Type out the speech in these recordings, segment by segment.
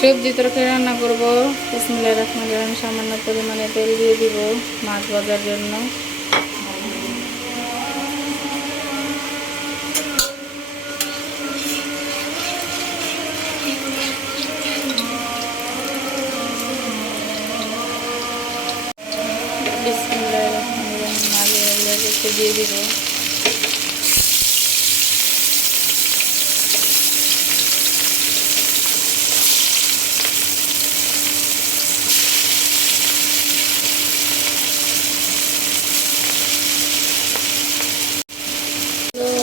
সবজি তরকারি রান্না করব। বিসমিল্লাহির রহমানির রহিম। সামান্য পরিমাণে তেল দিয়ে দিব মাছ ভাজার জন্য। বিসমিল্লাহির রহমানির রহিম। মাছ একটু দিয়ে দিব।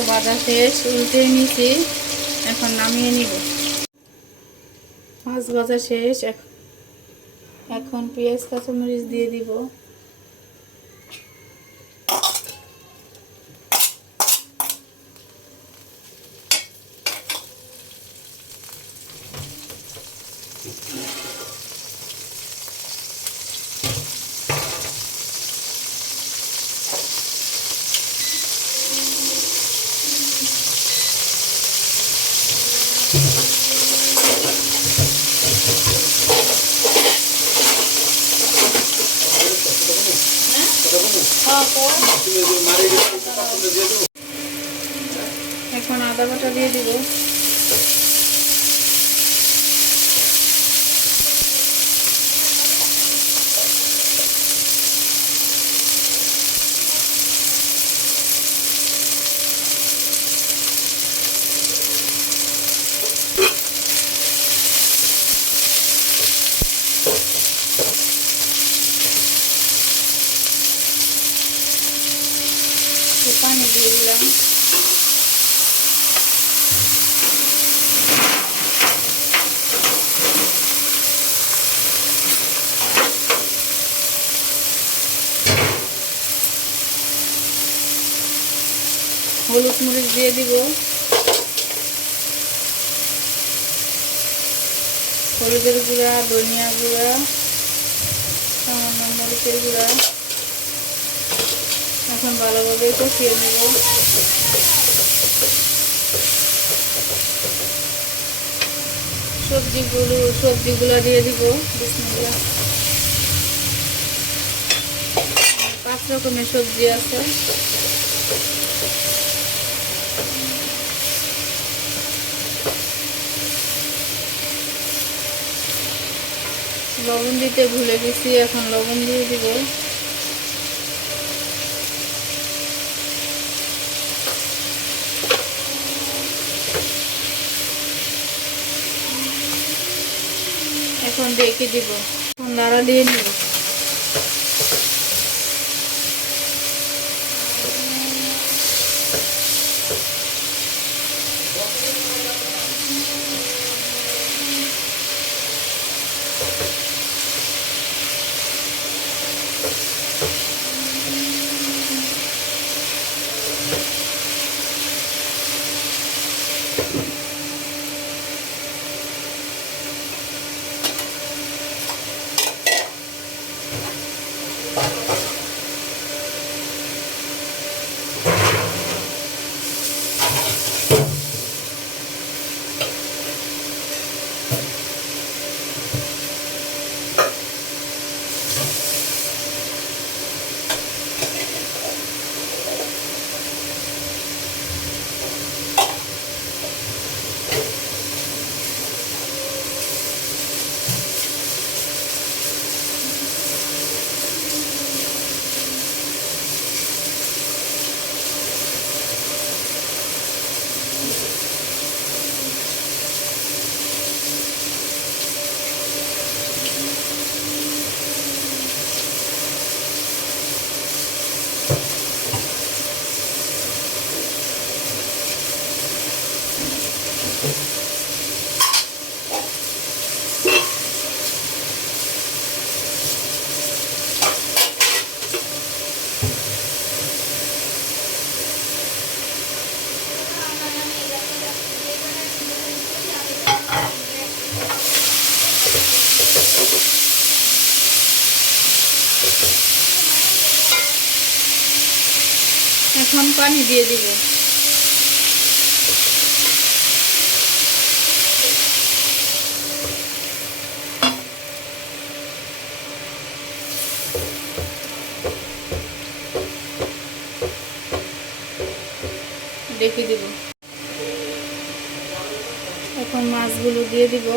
ভাজা শেষ, উল্টে নিয়েছি, এখন নামিয়ে নিব। মাছ ভাজা শেষ, এখন পেঁয়াজ কাঁচামরিচ দিয়ে দিব। এখন আদা বাটা দিয়ে দিব। পানি দিয়ে দিলাম। হলুদ মরিচ দিয়ে দিব। হলুদের গুঁড়া, ধনিয়া গুঁড়া, সামান্য মরিচের গুঁড়া। এখন ভালোভাবে কষিয়ে নেব। সবজিগুলো দিয়ে দিব। বিসমিল্লাহ। 5 রকমের সবজি আছে। লবণ দিতে ভুলে গেছি, এখন লবণ দিয়ে দিব। এখন ঢেকে দিব, নাড়া দিয়ে নিব। এখন পানি দিয়ে দিব। রেখে দিব। এখন মাছগুলো দিয়ে দিব।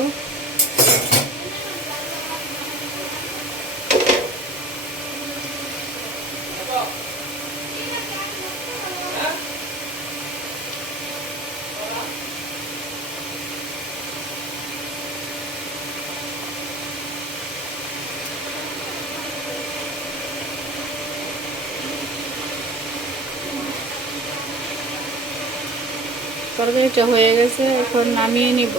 তরকারিটা হয়ে গেছে, এখন নামিয়ে নিব।